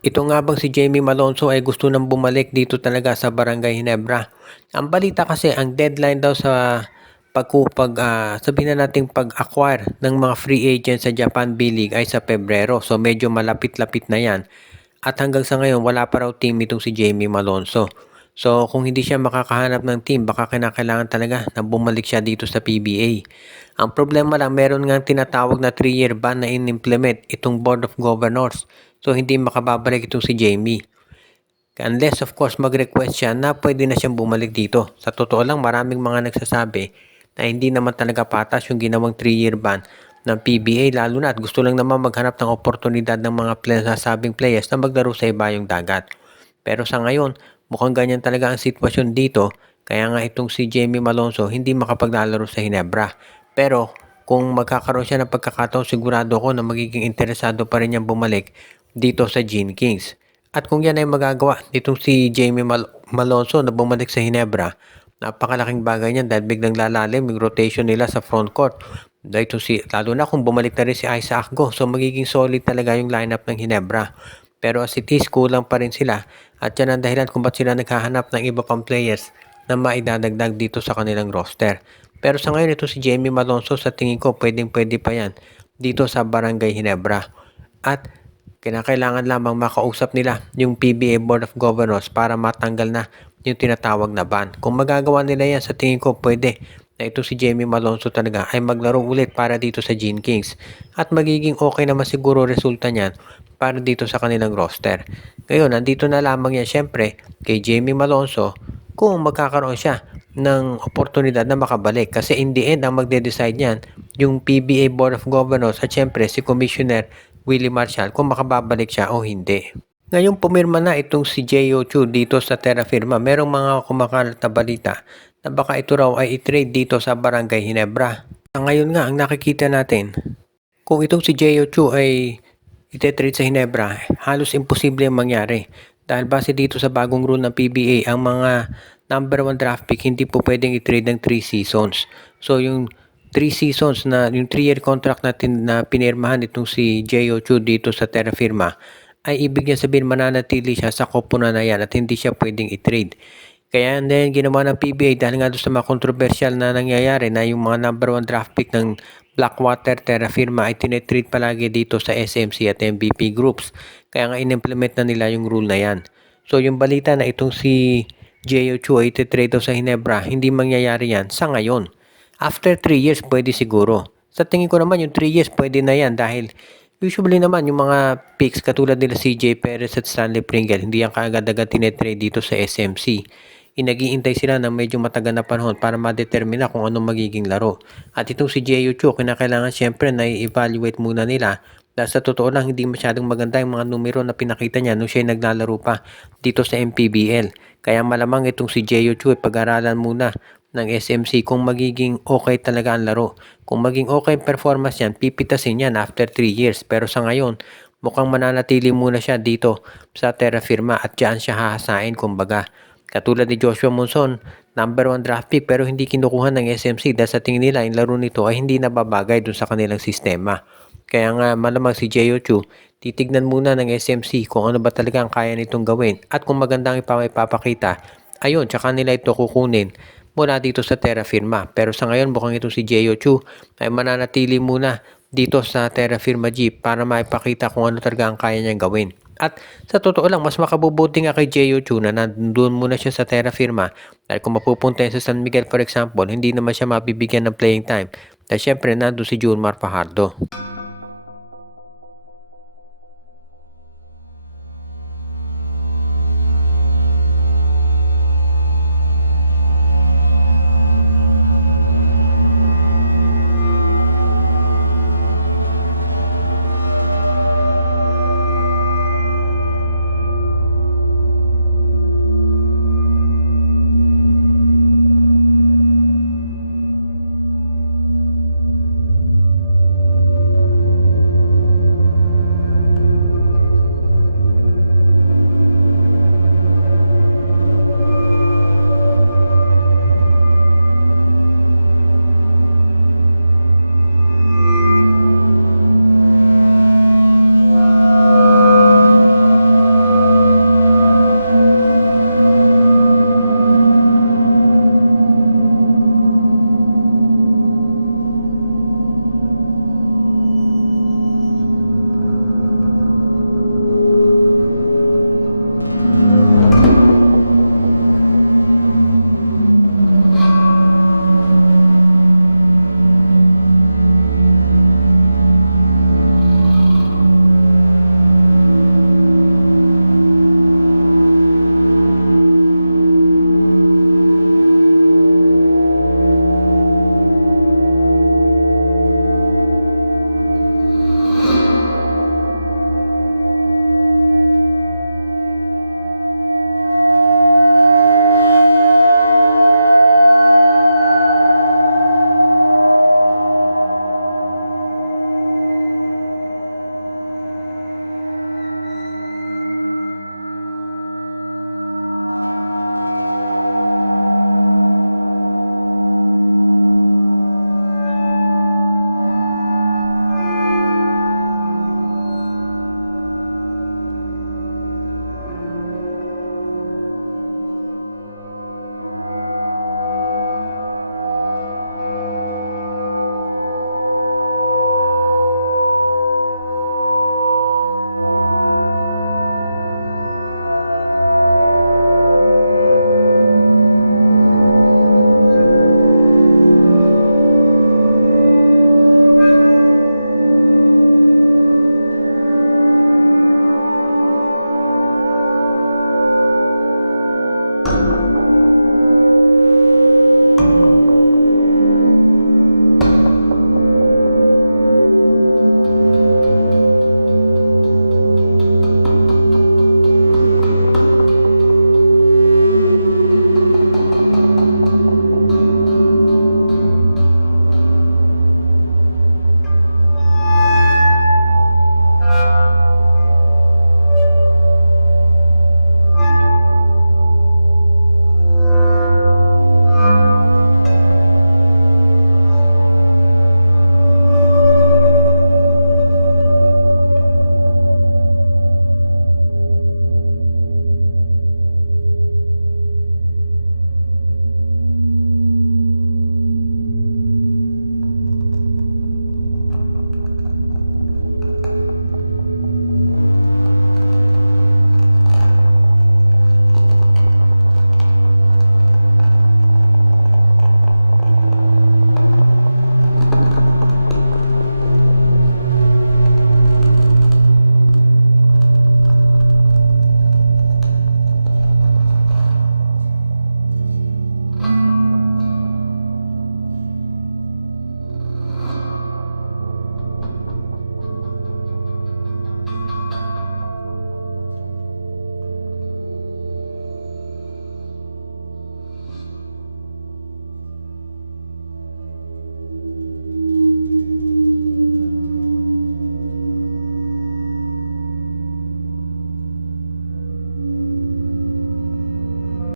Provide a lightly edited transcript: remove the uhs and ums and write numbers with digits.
Ito nga bang si Jamie Malonzo ay gusto nang bumalik dito talaga sa Barangay Ginebra? Ang balita kasi ang deadline daw sa sabihin na nating pag-acquire ng mga free agents sa Japan B-League ay sa Pebrero. So medyo malapit-lapit na 'yan. At hanggang sa ngayon wala pa raw team itong si Jamie Malonzo. So kung hindi siya makakahanap ng team, baka kinakailangan talaga na bumalik siya dito sa PBA. Ang problema lang, meron ngang tinatawag na 3-year ban na in-implement itong Board of Governors. So hindi makababalik itong si Jamie. Unless of course mag-request siya na pwede na siyang bumalik dito. Sa totoo lang, maraming mga nagsasabi na hindi naman talaga patas yung ginawang 3-year ban ng PBA, lalo na at gusto lang naman maghanap ng oportunidad ng mga nasasabing players na maglaro sa ibayong dagat. Pero sa ngayon, mukhang ganyan talaga ang sitwasyon dito, kaya nga itong si Jamie Malonzo hindi makapaglalaro sa Ginebra. Pero kung magkakaroon siya ng pagkakataon, sigurado ko na magiging interesado pa rin niyang bumalik dito sa Gene Kings. At kung yan ay magagawa nitong si Jamie Malonzo na bumalik sa Ginebra, napakalaking bagay niyan dahil biglang lalalim yung rotation nila sa front court. Lalo na kung bumalik na rin si Isaac Go, so magiging solid talaga yung lineup ng Ginebra. Pero as it is, kulang pa rin sila at yan ang dahilan kung ba't sila naghahanap ng iba pang players na maidadagdag dito sa kanilang roster. Pero sa ngayon, ito si Jamie Malonzo, sa tingin ko pwedeng-pwede pa yan dito sa Barangay Ginebra. At kinakailangan lamang makausap nila yung PBA Board of Governors para matanggal na yung tinatawag na ban. Kung magagawa nila yan, sa tingin ko pwede na ito si Jamie Malonzo talaga ay maglaro ulit para dito sa Gene Kings. At magiging okay naman siguro resulta niyan para dito sa kanilang roster. Ngayon, nandito na lamang yan syempre kay Jamie Malonzo kung magkakaroon siya ng oportunidad na makabalik. Kasi in the end, ang magde-decide niyan, yung PBA Board of Governors at syempre si Commissioner Willie Marshall kung makababalik siya o hindi. Ngayon pumirma na itong si J.O. Chu dito sa Terra Firma. Merong mga kumakalat na balita na baka ito raw ay i-trade dito sa Barangay Ginebra. Ngayon nga, ang nakikita natin, kung itong si J.O. Chu ay ite-trade sa Ginebra, halos imposible ang mangyari. Dahil base dito sa bagong rule ng PBA, ang mga number 1 draft pick hindi po pwedeng i-trade ng 3 seasons. So yung 3 seasons na yung 3-year contract natin na pinirmahan itong si J.O. Chu dito sa Terra Firma ay ibig niya sabihin mananatili siya sa koponan na yan at hindi siya pwedeng i-trade. Kaya then ginawa ng PBA dahil nga doon sa mga controversial na nangyayari na yung mga number 1 draft pick ng Blackwater Terra Firma ay tinetreat palagi dito sa SMC at MVP groups. Kaya nga in-implement na nila yung rule na yan. So yung balita na itong si J.O. Chu ay ititrade daw sa Ginebra, hindi mangyayari yan sa ngayon. After 3 years pwede siguro. Sa tingin ko naman yung 3 years pwede na yan dahil usually naman yung mga picks katulad nila CJ Perez at Stanley Pringle, hindi yan kaagad-agad tinetrade dito sa SMC. Nag-iintay sila ng medyo matagal na panahon para ma-determine kung anong magiging laro. At itong si J.O. Chu, kinakailangan syempre na i-evaluate muna nila dahil sa totoo lang hindi masyadong maganda yung mga numero na pinakita niya nung siya naglalaro pa dito sa MPBL. Kaya malamang itong si J.O. Chu ay pag-aralan muna ng SMC kung magiging okay talaga ang laro. Kung maging okay ang performance yan, pipitasin yan after 3 years. Pero sa ngayon, mukhang mananatili muna siya dito sa Terra Firma at dyan siya hahasain kumbaga. Katulad ni Joshua Monson, number 1 draft pick pero hindi kinukuha ng SMC dahil sa tingin nila yung laro nito ay hindi nababagay dun sa kanilang sistema. Kaya nga malamang si J.O. Chu, titignan muna ng SMC kung ano ba talaga ang kaya nitong gawin at kung magandang ipapakita, ayun, tsaka nila ito kukunin mula dito sa Terra Firma. Pero sa ngayon mukhang ito si J.O. Chu ay mananatili muna dito sa Terra Firma Jeep para maipakita kung ano talaga ang kaya niyang gawin. At sa totoo lang, mas makabubuti nga kay J.O. Chu na nandun muna siya sa Terra Firma. Dahil kung mapupunta sa San Miguel for example, hindi naman siya mabibigyan ng playing time. Dahil syempre nandun si Junmar Fajardo.